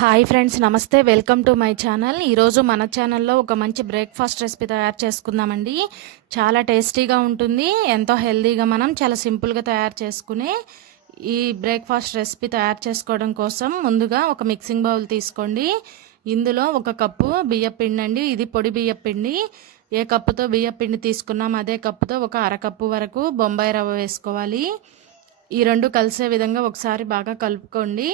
Hi friends నమస్తే. Welcome to my channel ఈరోజు మన ఛానల్లో ఒక మంచి బ్రేక్ఫాస్ట్ రెసిపీ తయారు చేసుకుందామండి. చాలా టేస్టీగా ఉంటుంది. ఎంతో హెల్తీగా మనం చాలా సింపుల్గా తయారు చేసుకునే ఈ బ్రేక్ఫాస్ట్ రెసిపీ తయారు చేసుకోవడం కోసం ముందుగా ఒక మిక్సింగ్ బౌల్ తీసుకోండి. ఇందులో ఒక కప్పు బియ్యపిండి అండి. ఇది పొడి బియ్యపిండి ఏ కప్పుతో బియ్యపిండి తీసుకున్నాం అదే కప్పుతో ఒక అరకప్పు వరకు బొంబాయి రవ్వ వేసుకోవాలి. ఈ రెండు కలిసే విధంగా ఒకసారి బాగా కలుపుకోండి.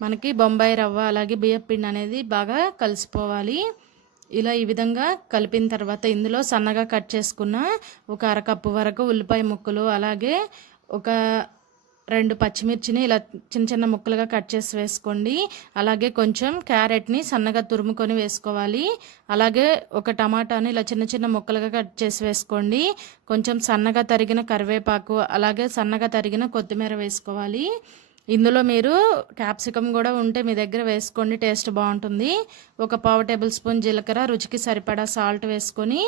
మనకి బొంబాయి రవ్వ అలాగే బియ్యపిండి అనేది బాగా కలిసిపోవాలి. ఇలా ఈ విధంగా కలిపిన తర్వాత ఇందులో సన్నగా కట్ చేసుకున్న ఒక అరకప్పు వరకు ఉల్లిపాయ ముక్కలు అలాగే ఒక రెండు పచ్చిమిర్చిని ఇలా చిన్న చిన్న ముక్కలుగా కట్ చేసి వేసుకోండి. అలాగే కొంచెం క్యారెట్ని సన్నగా తురుముకొని వేసుకోవాలి. అలాగే ఒక టమాటాని ఇలా చిన్న చిన్న ముక్కలుగా కట్ చేసి వేసుకోండి. కొంచెం సన్నగా తరిగిన కరివేపాకు అలాగే సన్నగా తరిగిన కొత్తిమీర వేసుకోవాలి. ఇందులో మీరు క్యాప్సికమ్ కూడా ఉంటే మీ దగ్గర వేసుకోండి టేస్ట్ బాగుంటుంది. ఒక పావు టేబుల్ స్పూన్ జీలకర్ర రుచికి సరిపడా సాల్ట్ వేసుకొని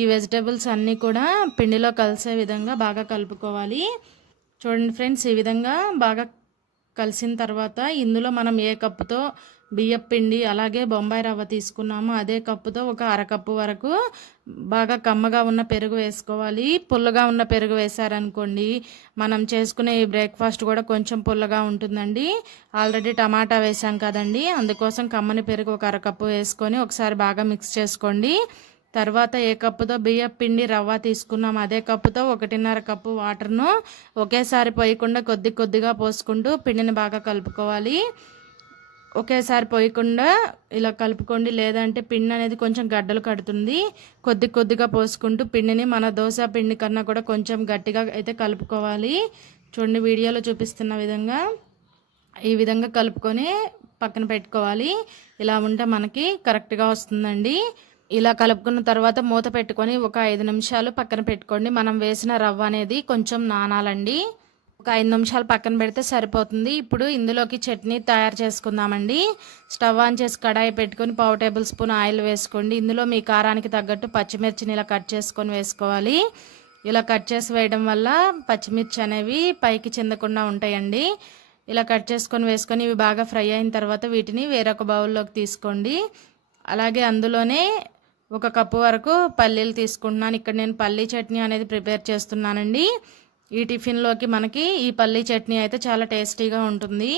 ఈ వెజిటేబుల్స్ అన్నీ కూడా పిండిలో కలిసే విధంగా బాగా కలుపుకోవాలి. చూడండి ఫ్రెండ్స్ ఈ విధంగా బాగా కలిసిన తర్వాత ఇందులో మనం ఏ కప్పుతో బియ్యపిండి అలాగే బొంబాయి రవ్వ తీసుకున్నాము. అదే కప్పుతో ఒక అరకప్పు వరకు బాగా కమ్మగా ఉన్న పెరుగు వేసుకోవాలి. పుల్లగా ఉన్న పెరుగు వేశారనుకోండి మనం చేసుకునే ఈ బ్రేక్ఫాస్ట్ కూడా కొంచెం పుల్లగా ఉంటుందండి. ఆల్రెడీ టమాటా వేసాం కదండి అందుకోసం కమ్మని పెరుగు ఒక అరకప్పు వేసుకొని ఒకసారి బాగా మిక్స్ చేసుకోండి. తర్వాత ఏ కప్పుతో బియ్యం పిండి రవ్వ తీసుకున్నాం అదే కప్పుతో ఒకటిన్నర కప్పు వాటర్ను ఒకేసారి పోయకుండా కొద్ది కొద్దిగా పోసుకుంటూ పిండిని బాగా కలుపుకోవాలి. ఒకేసారి పోయకుండా ఇలా కలుపుకోండి. లేదంటే పిండి అనేది కొంచెం గడ్డలు కడుతుంది. కొద్ది కొద్దిగా పోసుకుంటూ పిండిని మన దోశ పిండి కన్నా కూడా కొంచెం గట్టిగా అయితే కలుపుకోవాలి. చూడండి వీడియోలో చూపిస్తున్న విధంగా ఈ విధంగా కలుపుకొని పక్కన పెట్టుకోవాలి. ఇలా ఉంటే మనకి కరెక్ట్గా వస్తుందండి. ఇలా కలుపుకున్న తర్వాత మూత పెట్టుకొని ఒక ఐదు నిమిషాలు పక్కన పెట్టుకోండి. మనం వేసిన రవ్వ అనేది కొంచెం నానాలండి. ఒక ఐదు నిమిషాలు పక్కన పెడితే సరిపోతుంది. ఇప్పుడు ఇందులోకి చట్నీ తయారు చేసుకుందామండి. స్టవ్ ఆన్ చేసి కడాయి పెట్టుకొని పావు టేబుల్ స్పూన్ ఆయిల్ వేసుకోండి. ఇందులో మీ కారానికి తగ్గట్టు పచ్చిమిర్చిని ఇలా కట్ చేసుకొని వేసుకోవాలి. ఇలా కట్ చేసి వేయడం వల్ల పచ్చిమిర్చి అనేవి పైకి చెందకుండా ఉంటాయండి. ఇలా కట్ చేసుకొని వేసుకొని ఇవి బాగా ఫ్రై అయిన తర్వాత వీటిని వేరొక బౌల్లోకి తీసుకోండి. అలాగే అందులోనే ఒక కప్పు వరకు పల్లీలు తీసుకుంటున్నాను. ఇక్కడ నేను పల్లీ చట్నీ అనేది ప్రిపేర్ చేస్తున్నానండి. ఈ టిఫిన్లోకి మనకి ఈ పల్లీ చట్నీ అయితే చాలా టేస్టీగా ఉంటుంది.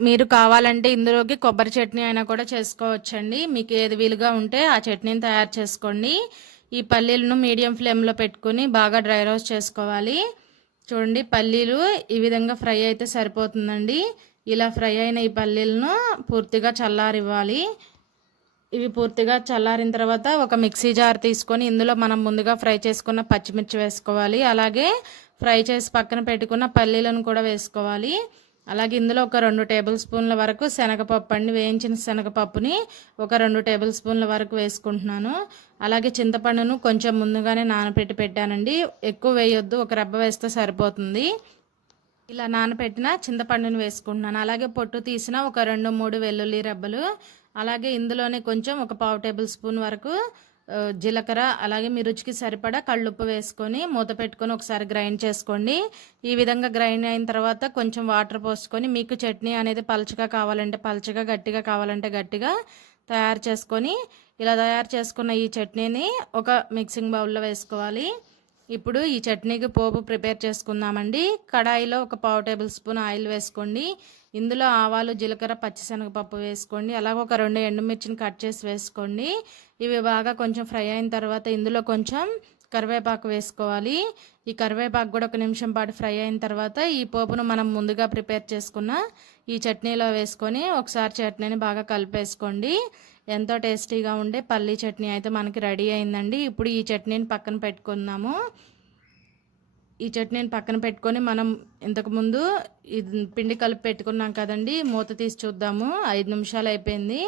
మీరు కావాలంటే ఇందులోకి కొబ్బరి చట్నీ అయినా కూడా చేసుకోవచ్చండి. మీకు ఏది వీలుగా ఉంటే ఆ చట్నీని తయారు చేసుకోండి. ఈ పల్లీలను మీడియం ఫ్లేమ్లో పెట్టుకుని బాగా డ్రై రోస్ట్ చేసుకోవాలి. చూడండి పల్లీలు ఈ విధంగా ఫ్రై అయితే సరిపోతుందండి. ఇలా ఫ్రై అయిన ఈ పల్లీలను పూర్తిగా చల్లారివ్వాలి. ఇవి పూర్తిగా చల్లారిన తర్వాత ఒక మిక్సీ జార్ తీసుకొని ఇందులో మనం ముందుగా ఫ్రై చేసుకున్న పచ్చిమిర్చి వేసుకోవాలి. అలాగే ఫ్రై చేసి పక్కన పెట్టుకున్న పల్లీలను కూడా వేసుకోవాలి. అలాగే ఇందులో ఒక రెండు టేబుల్ స్పూన్ల వరకు శనగపప్పు అండి వేయించిన శనగపప్పుని ఒక రెండు టేబుల్ స్పూన్ల వరకు వేసుకుంటున్నాను. అలాగే చింతపండును కొంచెం ముందుగానే నానబెట్టి పెట్టానండి. ఎక్కువ వేయొద్దు ఒక రెబ్బ వేస్తే సరిపోతుంది. ఇలా నానబెట్టిన చింతపండుని వేసుకుంటున్నాను. అలాగే పొట్టు తీసిన ఒక రెండు మూడు వెల్లుల్లి రెబ్బలు అలాగే ఇందులోనే కొంచెం ఒక పావు టేబుల్ స్పూన్ వరకు జీలకర్ర అలాగే మీ రుచికి సరిపడా కళ్ళుప్పు వేసుకొని మూత పెట్టుకొని ఒకసారి గ్రైండ్ చేసుకోండి. ఈ విధంగా గ్రైండ్ అయిన తర్వాత కొంచెం వాటర్ పోసుకొని మీకు చట్నీ అనేది పలచగా కావాలంటే పలచగా గట్టిగా కావాలంటే గట్టిగా తయారు చేసుకొని ఇలా తయారు చేసుకున్న ఈ చట్నీని ఒక మిక్సింగ్ బౌల్లో వేసుకోవాలి. ఇప్పుడు ఈ చట్నీకి పోపు ప్రిపేర్ చేసుకుందామండి. కడాయిలో ఒక పావు టేబుల్ స్పూన్ ఆయిల్ వేసుకోండి. ఇందులో ఆవాలు జీలకర్ర పచ్చిశనగపప్పు వేసుకోండి. అలాగే ఒక రెండు ఎండుమిర్చిని కట్ చేసి వేసుకోండి. ఇవి బాగా కొంచెం ఫ్రై అయిన తర్వాత ఇందులో కొంచెం కరివేపాకు వేసుకోవాలి. ఈ కరివేపాకు కూడా ఒక నిమిషం పాటు ఫ్రై అయిన తర్వాత ఈ పోపును మనం ముందుగా ప్రిపేర్ చేసుకున్న ఈ చట్నీలో వేసుకొని ఒకసారి చట్నీని బాగా కలిపేసుకోండి. ఎంతో టేస్టీగా ఉండే పల్లీ చట్నీ అయితే మనకి రెడీ అయిందండి. ఇప్పుడు ఈ చట్నీని పక్కన పెట్టుకుందాము. ఈ చట్నీని పక్కన పెట్టుకొని మనం ఇంతకుముందు పిండి కలిపి పెట్టుకున్నాం కదండి. మూత తీసి చూద్దాము. ఐదు నిమిషాలు అయిపోయింది.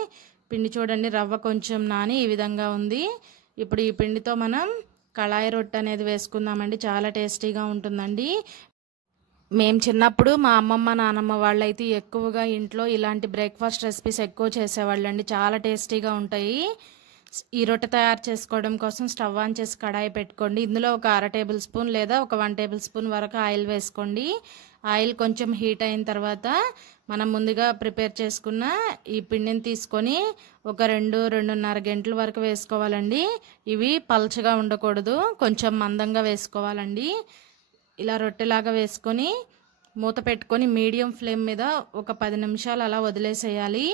పిండి చూడండి రవ్వ కొంచెం నాని ఈ విధంగా ఉంది. ఇప్పుడు ఈ పిండితో మనం కళాయి రొట్టె అనేది వేసుకుందామండి. చాలా టేస్టీగా ఉంటుందండి. మేము చిన్నప్పుడు మా అమ్మమ్మ నానమ్మ వాళ్ళైతే ఎక్కువగా ఇంట్లో ఇలాంటి బ్రేక్ఫాస్ట్ రెసిపీస్ ఎక్కువ చేసేవాళ్ళండి. చాలా టేస్టీగా ఉంటాయి. ఈ రొట్టె తయారు చేసుకోవడం కోసం స్టవ్ ఆన్ చేసి కడాయి పెట్టుకోండి. ఇందులో ఒక అర టేబుల్ స్పూన్ లేదా ఒక వన్ టేబుల్ స్పూన్ వరకు ఆయిల్ వేసుకోండి. ఆయిల్ కొంచెం హీట్ అయిన తర్వాత మనం ముందుగా ప్రిపేర్ చేసుకున్న ఈ పిండిని తీసుకొని ఒక రెండు రెండున్నర గంటల వరకు వేసుకోవాలండి. ఇవి పల్చగా ఉండకూడదు. కొంచెం మందంగా వేసుకోవాలండి. ఇలా రొట్టెలాగా వేసుకొని మూత పెట్టుకొని మీడియం ఫ్లేమ్ మీద ఒక పది నిమిషాలు అలా వదిలేసేయాలి.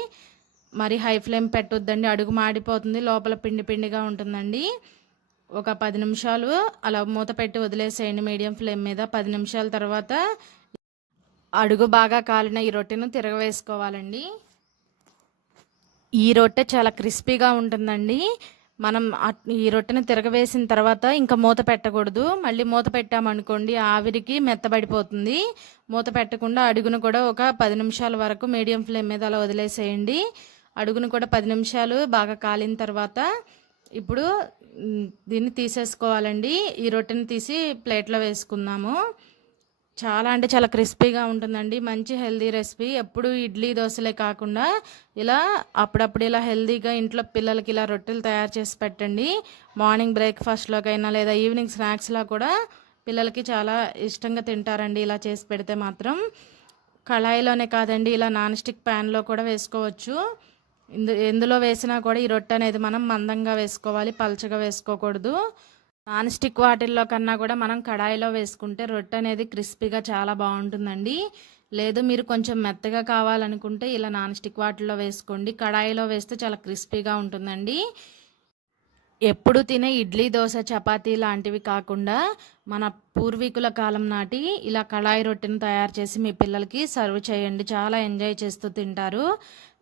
మరి హై ఫ్లేమ్ పెట్టొద్దండి అడుగు మాడిపోతుంది లోపల పిండి పిండిగా ఉంటుందండి. ఒక పది నిమిషాలు అలా మూత పెట్టి వదిలేసేయండి మీడియం ఫ్లేమ్ మీద. పది నిమిషాల తర్వాత అడుగు బాగా కాలిన ఈ రొట్టెను తిరగవేసుకోవాలండి. ఈ రొట్టె చాలా క్రిస్పీగా ఉంటుందండి. మనం ఈ రొట్టెను తిరగవేసిన తర్వాత ఇంకా మూత పెట్టకూడదు. మళ్ళీ మూత పెట్టామనుకోండి ఆవిరికి మెత్తబడిపోతుంది. మూత పెట్టకుండా అడుగును కూడా ఒక పది నిమిషాల వరకు మీడియం ఫ్లేమ్ మీద అలా వదిలేసేయండి. అడుగును కూడా పది నిమిషాలు బాగా కాలిన తర్వాత ఇప్పుడు దీన్ని తీసేసుకోవాలండి. ఈ రొట్టెని తీసి ప్లేట్లో వేసుకుందాము. చాలా అంటే చాలా క్రిస్పీగా ఉంటుందండి. మంచి హెల్దీ రెసిపీ. ఎప్పుడు ఇడ్లీ దోశలే కాకుండా ఇలా అప్పుడప్పుడు ఇలా హెల్దీగా ఇంట్లో పిల్లలకి ఇలా రొట్టెలు తయారు చేసి పెట్టండి. మార్నింగ్ బ్రేక్ఫాస్ట్లోకైనా లేదా ఈవినింగ్ స్నాక్స్లో కూడా పిల్లలకి చాలా ఇష్టంగా తింటారండి ఇలా చేసి పెడితే మాత్రం. కళాయిలోనే కాదండి ఇలా నాన్ స్టిక్ ప్యాన్లో కూడా వేసుకోవచ్చు. ఇందు ఎందులో వేసినా కూడా ఈ రొట్టె అనేది మనం మందంగా వేసుకోవాలి పల్చగా వేసుకోకూడదు. నాన్ స్టిక్ వాటిల్లో కన్నా కూడా మనం కడాయిలో వేసుకుంటే రొట్టె అనేది క్రిస్పీగా చాలా బాగుంటుందండి. లేదు మీరు కొంచెం మెత్తగా కావాలనుకుంటే ఇలా నాన్ స్టిక్ వాటిల్లో వేసుకోండి. కడాయిలో వేస్తే చాలా క్రిస్పీగా ఉంటుందండి. ఎప్పుడు తినే ఇడ్లీ దోశ చపాతీ లాంటివి కాకుండా మన పూర్వీకుల కాలం నాటి ఇలా కళాయి రొట్టెను తయారు చేసి మీ పిల్లలకి సర్వ్ చేయండి. చాలా ఎంజాయ్ చేస్తూ తింటారు.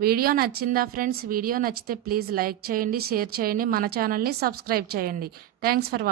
వీడియో నచ్చిందా ఫ్రెండ్స్? వీడియో నచ్చితే ప్లీజ్ లైక్ చేయండి షేర్ చేయండి మన ఛానల్ని సబ్స్క్రైబ్ చేయండి. Thanks for watching